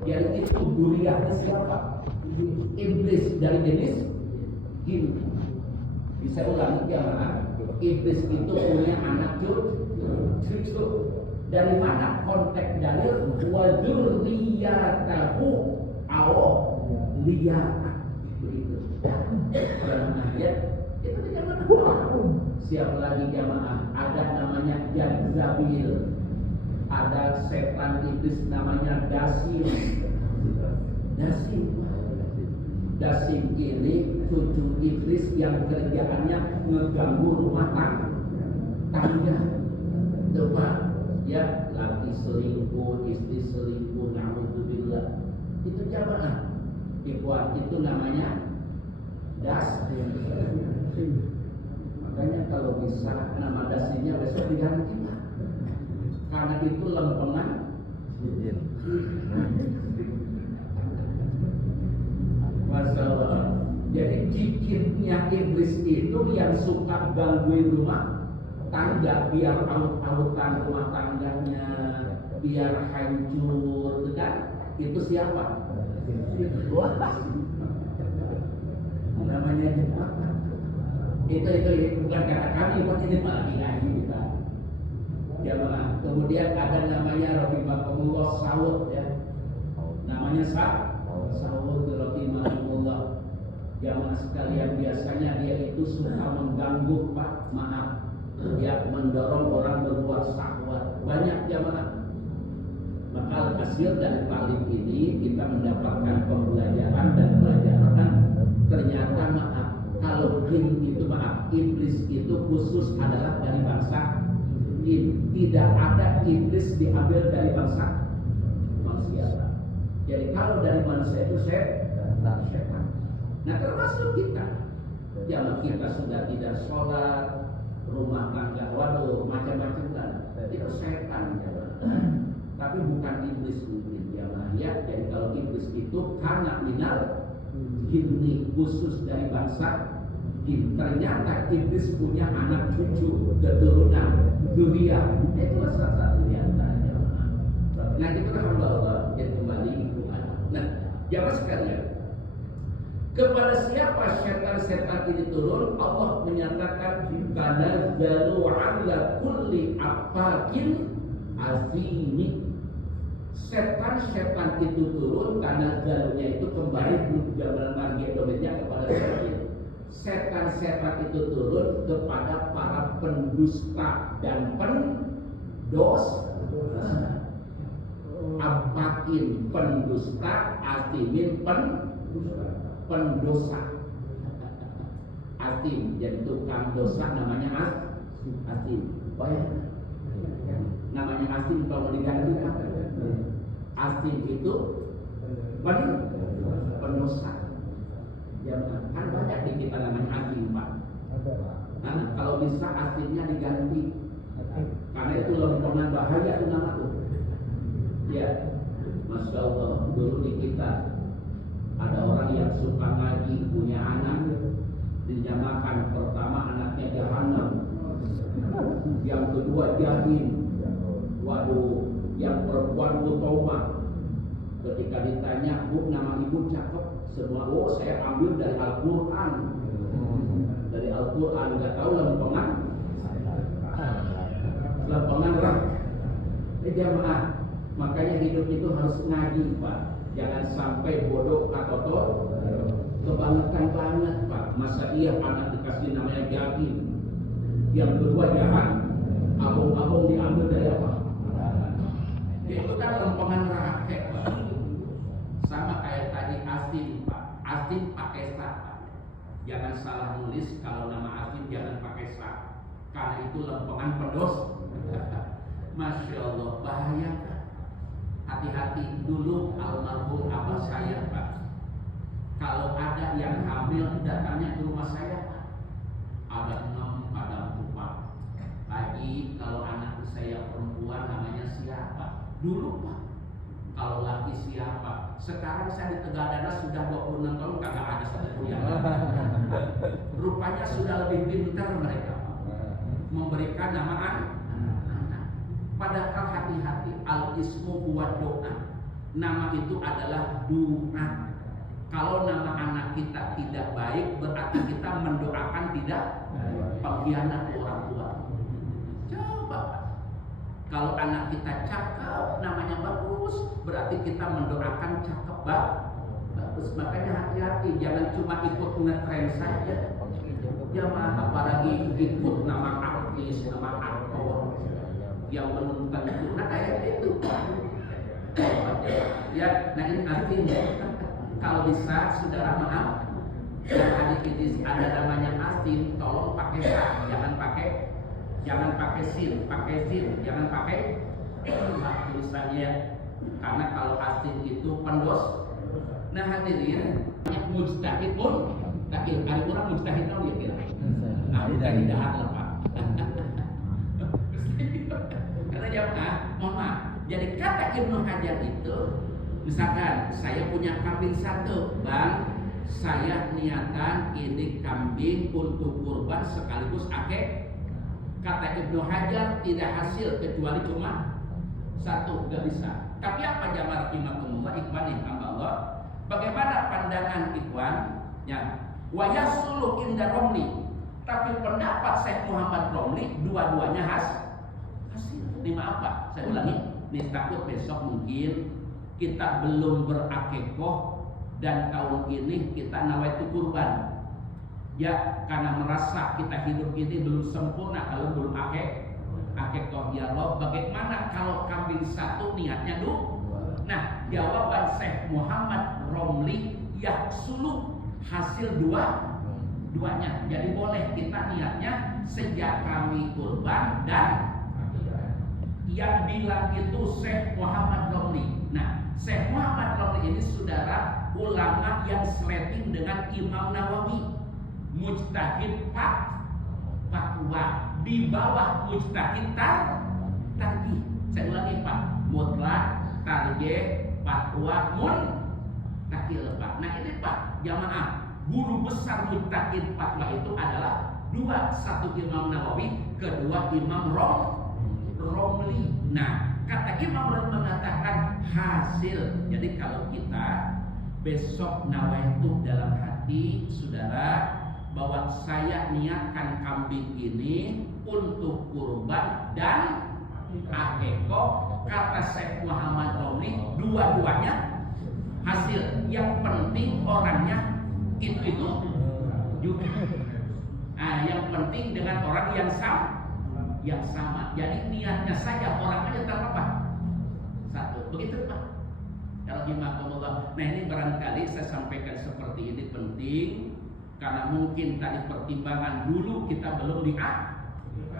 Jadi itu duriannya siapa? Iblis dari jenis jin. Bisa ulangi jamaah. Iblis itu punya anak cucu. Dari mana konteks dalil? Wa dzurriyyatahu awliya. Begitu. Dalam ayat itu tidak mana. Siapa lagi jamaah? Ada namanya Jazzabil. Ada setan iblis namanya Dasim. Dasim ini cucu iblis yang kerjaannya ngeganggu rumah tangga. Coba ya, laki selingkuh, istri selingkuh, na'udzubillah. Itu jamaah. Ikhwan, itu namanya Dasim. Makanya kalau bisa nama Dasimnya besok diganti lah. Karena itu lempengan masalah. Jadi cicitnya iblis itu yang suka gangguin rumah tangga, biar aut-autan rumah tangganya, biar hancur, kan? Itu siapa? Namanya itu bukan kata kami, pasti ini malah ngaji kita. Jamaah. Kemudian ada namanya rahimahullah Saud ya. Namanya Saud rahimahullah. Jamaah sekalian, biasanya dia itu suka mengganggu, Pak, maaf. Dia mendorong orang berbuat syahwat. Banyak jamaah. Maka hasil dari talim ini kita mendapatkan pembelajaran dan pelajaran. Ternyata maaf, kalau jin itu maaf, iblis itu khusus adalah dari bangsa jin. Tidak ada iblis diambil dari bangsa manusia. Jadi kalau dari manusia itu setan. Nah termasuk kita. Jangan kita sudah tidak sholat, rumah tangga, waduh macam-macam kan. Itu setan. Tapi bukan iblis mungkin ya. Jadi kalau iblis itu karena minal jinni, khusus dari bangsa jin. Ternyata iblis punya anak cucu, keturunan, dunia. Itu salah satu di antaranya. Nah itu kan Allah jadi kembali. Nah jamaah sekalian, kepada siapa setan-setan ini turun? Allah menyatakan tanazzalu ala kulli afakin azimi. Setan-setan itu turun karena jalurnya itu kembali dalam margi domennya kepada setan. Setan-setan itu turun kepada para pendusta dan pendosa. Apakin pendusta, asimin pendosa. Asim, jadi tukang dosa namanya asim. Bayang. Namanya asim kalau diganti apa? Asim itu pendosa. Jangan, kan banyak di kita namanya asim, Pak. Nah, kalau bisa asimnya diganti. Karena itu lempengan bahaya itu nama tuh. Ya, Masya Allah, dulu di kita ada orang yang suka ngaji, punya anak, dinyamakan pertama anaknya Jahannam, yang kedua Jahim. Waduh, yang perempuan Utoma. Ketika ditanya, Bu, nama ibu cakep semua. Oh, saya ambil dari Al-Quran. Dari Al-Quran, nggak tahu lempengan rah. Jamaah, makanya hidup itu harus ngaji, Pak. Jangan sampai bodoh atau kebangetan banget, Pak. Masa iya anak dikasih namanya Jahim, yang kedua Jahan, abong-abong diambil dari apa? Itu kan lempengan raket, Pak. Sama kayak tadi asim, Pak. Asim pakai sa, Pak. Jangan salah nulis kalau nama asim jangan pakai sa, karena itu lempengan pendos. Masya Allah, bahaya, Pak. Hati-hati. Dulu almarhum abah saya, Pak, kalau ada yang hamil datangnya ke rumah saya, Pak. Ada 6, ada 4. Lagi kalau anak saya perempuan namanya siapa? Dulu, Pak, kalau laki siapa? Sekarang saya di Tegadana sudah 26 tahun kagak ada satu yang rupanya sudah lebih pintar mereka, Pak, memberikan nama anak. Padahal hati-hati, al-ismu buat doa. nama itu adalah doa. Kalau nama anak kita tidak baik, berarti kita mendoakan tidak pengkhianat orang tua. Coba, kalau anak kita cakep, namanya bagus, berarti kita mendoakan cakep bagus. Makanya hati-hati, jangan cuma ikut ngetren saja. Jangan apalagi ikut nama artis, nama aktor yang belum tentu. Nah kayak itu. Ya, nah ini artinya kalau bisa saudara maaf, yang adik ini ada namanya asin, tolong pakai sa, jangan pakai sin, jangan pakai tulisannya, karena kalau asin itu pendos. Nah hadirin, mujtahid pun, takil, ada orang mujtahid tahu ya kira? Nah, mudah-mudahan lah Pak. Kata jamaah, mohon maaf. Jadi kata Ibnu Hajar itu, misalkan saya punya kambing satu, Bang, saya niatan ini kambing untuk kurban sekaligus akek. Kata Ibnu Hajar tidak hasil kecuali cuma satu, gak bisa. Tapi apa jamaah rahimakumullah, ikhwan yang hamba Allah? Bagaimana pandangan ikhwan? Ya, wa yasulu inda Romli. Tapi pendapat Syekh Muhammad Romli dua-duanya hasil. Ini maaf Pak, saya ulangi. Ini takut besok mungkin kita belum berakekoh dan tahun ini kita nawaitu kurban. Ya, karena merasa kita hidup ini belum sempurna kalau belum akekoh. Ya Allah, bagaimana kalau kambing satu niatnya Nah, jawaban Syekh Muhammad Romli yahsulu, hasil duanya. Jadi boleh kita niatnya sejak kami kurban, dan yang bilang itu Syekh Muhammad Romli. Nah, Syekh Muhammad Romli ini saudara ulama yang seleting dengan Imam Nawawi, mujtahid fatwa di bawah mujtahid tarjih. Saya ulangi Pak, mutlak, tarjih, fatwa, takil Pak. Nah ini Pak jamaah, guru besar mujtahid fatwa itu adalah dua, satu Imam Nawawi, kedua Imam Romli. Nah, kata Imam Romli mengatakan hasil. Jadi kalau kita besok nawaitu dalam hati saudara bahwa saya niatkan kambing ini untuk kurban dan akekoh, kata Syekh Muhammad Romli dua-duanya hasil. Yang penting orangnya itu juga. Nah, yang penting dengan orang yang sama. Jadi niatnya saja, orangnya tetap apa? Satu. Begitu Pak. Kalau himakumullah. Nah ini barangkali saya sampaikan seperti ini penting, karena mungkin tadi pertimbangan dulu kita belum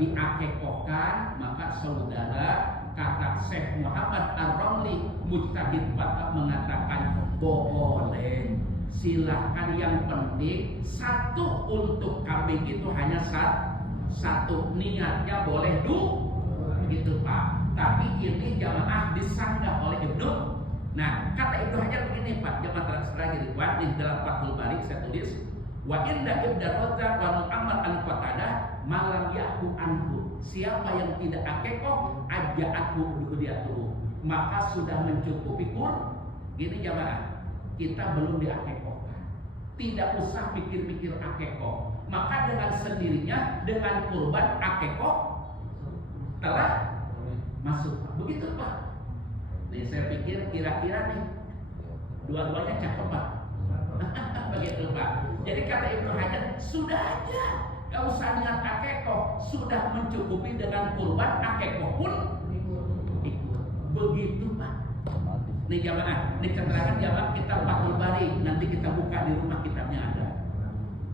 diakekohkan, maka saudara, kata Syekh Muhammad Ar-Romli mujtahid fatwa mengatakan boleh, silahkan, yang penting satu untuk kambing itu hanya satu, niatnya boleh gitu Pak. Tapi ini jamaah disanggah oleh Ibnu. Nah kata Ibnu Hajar begini Pak, jamaah terakhir di dalam Fathul Bari saya tulis, wa inda Ibnu Razak wa Muhammad al-Qatadah malam yahu anhu, siapa yang tidak akekoh aja'athu duhudiyatuhu, maka sudah mencukupi gini jamaah, kita belum diakekohkan, tidak usah pikir-pikir akekoh, maka dengan sendirinya dengan kurban akekoh telah masuk. Begitu Pak. Nih saya pikir kira-kira nih dua-duanya cakep Pak. Begitu Pak. Jadi kata Ibnu Hajar sudah aja, gak usah niat akekoh, sudah mencukupi dengan kurban akekoh pun ikut. Begitu Pak. Nih jamaah, ini keterangan jamaah kita Fathul Bari, nanti kita buka di rumah, kitabnya ada.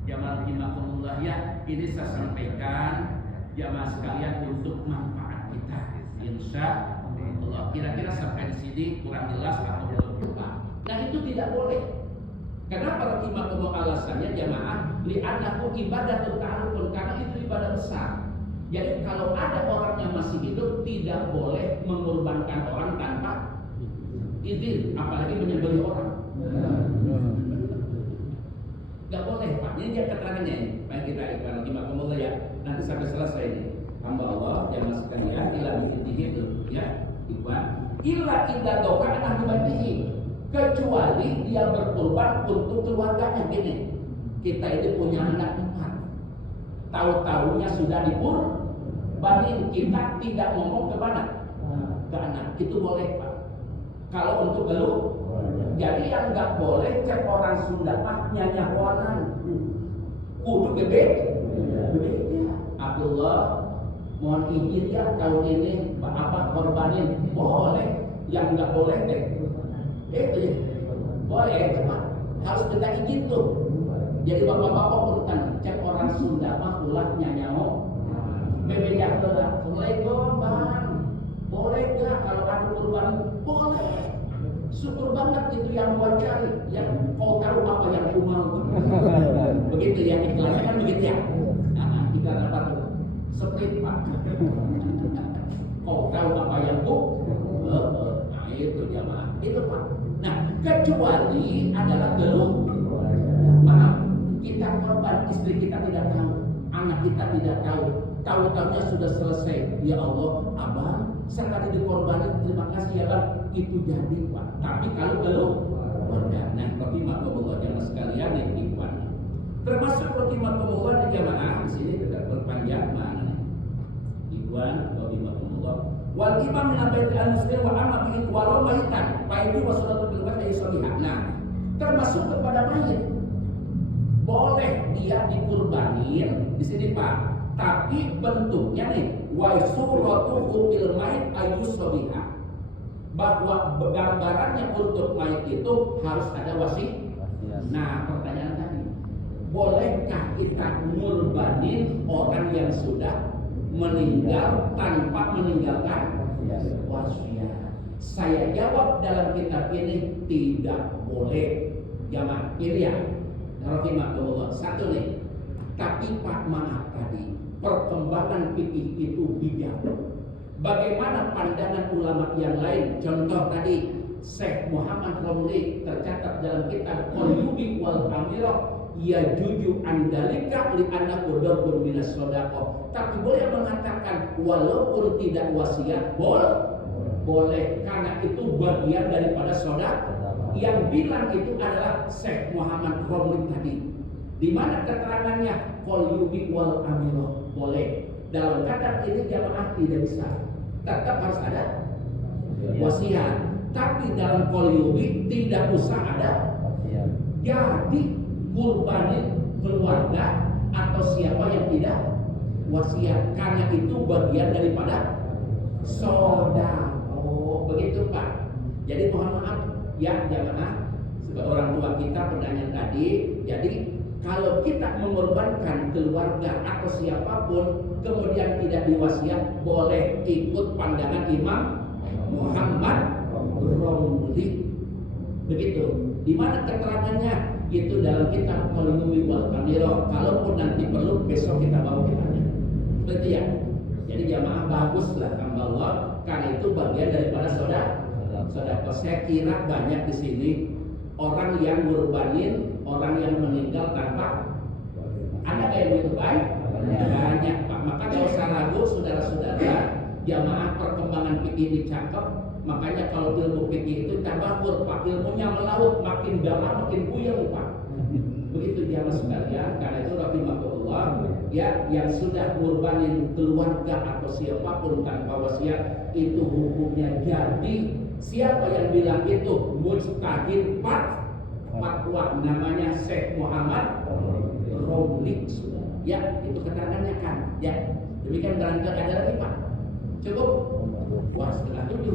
Jamaah rahimakumullah ya, ini saya sampaikan jamaah sekalian untuk manfaat kita. Insya Allah. Kira-kira sampai di sini kurang jelas atau belum Pak? Nah itu tidak boleh. Kenapa rahimakumullah alasannya jamaah? Li'annahu ibadatul ta'arufun, karena itu ibadah besar. Jadi kalau ada orang yang masih hidup tidak boleh mengorbankan orang tanpa izin, apalagi menyembelih orang. Gak boleh Pak. Ini dia keterangannya ini. Baik kita ikhwan rahimakumullah ya. Nanti sampai selesai ini. Hamba Allah jamaah sekalian ila bi'intihi itu ya. Ikhwan illa idza doa anak dibatihi. kecuali dia berkorban untuk keluarganya. Gini, kita ini punya anak 4, tahu-tahunya sudah dikurbanin, kita tidak ngomong ke mana? Ke anak, itu boleh Pak. Kalau untuk geluh, jadi yang nggak boleh cek orang Sunda mah nyanyahoanan, kudu gede. Abdullah, mohon izin ya tahun ini apa korbanin, boleh. Yang nggak boleh deh, itu ya, boleh cepat, harus minta izin tuh. Jadi bapak-bapak urutan cek orang Sunda mah ulah nyanyaho, bebeja heula. Assalamualaikum bang, boleh nggak kalau ada kurban? Boleh. Syukur banget itu yang gua cari, yang kau tahu apa yang ku mau. Begitu ya, ikhlasnya kan begitu ya. Nah, kita dapat split Pak. Kau tahu apa yang ku, nah itu jamaah, itu Pak. Nah, kecuali adalah geluh, maaf, kita korban, istri kita tidak tahu, anak kita tidak tahu, tahu-tahunya sudah selesai. Ya Allah, abang, saya tadi dikorbanin, terima kasih ya bang. Itu jadi Pak. Tapi kalau geluh, nah, rahimahumullah jamaah sekalian yang ikhwan. Termasuk rahimahumullah jamaah di sini tidak berpanjang mana. Ikhwan rahimahumullah. Wal imam min al-bait al-muslim wa amma bihi walau maitan fa itu wasalatu bil wajhi salihah. Nah, termasuk kepada mayit. Boleh dia dikurbanin di sini Pak. Tapi bentuknya nih wa suratuhu bil mait ayusabihah. Bahwa gambarannya untuk mayit itu harus ada wasiat. Nah, pertanyaan tadi, bolehkah kita ngurbanin orang yang sudah meninggal tanpa meninggalkan wasiat? Saya jawab dalam kitab ini tidak boleh. Jamaah ini ya, rahimahullah. Satu nih, tapi Pak maaf tadi, perkembangan fikih itu bijak. Bagaimana pandangan ulama yang lain? Contoh tadi Syekh Muhammad Romli tercatat dalam kitab Qalyubi wal Amirah ya juju andalika li annahu darbun minas shadaqah. Tapi boleh mengatakan walaupun tidak wasiat boleh karena itu bagian daripada sedekah. Yang bilang itu adalah Syekh Muhammad Romli tadi. Di mana keterangannya Qalyubi wal Amirah boleh. Dalam kata ini jamaah tidak bisa, tetap harus ada wasiat. Tapi dalam Qalyubi tidak usah ada. Jadi kurbanin keluarga atau siapa yang tidak wasiat, karena itu bagian daripada sedekah. Oh, begitu Pak. Jadi mohon maaf ya jamaah, sebagai orang tua kita penanya tadi. Jadi kalau kita mengorbankan keluarga atau siapapun kemudian tidak diwasiat, boleh ikut pandangan Imam Muhammad Romli. Begitu. Di mana keterangannya? Itu dalam kitab Qalyubi wal Amirah. Kalaupun nanti perlu besok kita bawa kitabnya. Seperti ya. Jadi jamaah baguslah hamba Allah, karena itu bagian daripada sedekah. Saya kira banyak di sini orang yang ngurbanin orang yang meninggal tanpa ada yang begitu baik. Banyak Pak. Maka tidak usah ragu saudara-saudara, jamaah perkembangan fikih ini cakep. Makanya kalau ilmu fikih itu tabakur Pak, ilmunya melaut, makin dalam makin buyung Pak. Begitu jamaah sekalian, karena itu rahimahullah ya, yang sudah ngurbanin keluarga atau siapapun tanpa wasiat itu hukumnya jadi. Siapa yang bilang itu? Mujtahid fatwa, namanya Syekh Muhammad Romli. Ya, itu keterangannya kan. Ya, demikian barangkali ada lagi Pak. Cukup. Wah, setengah 7.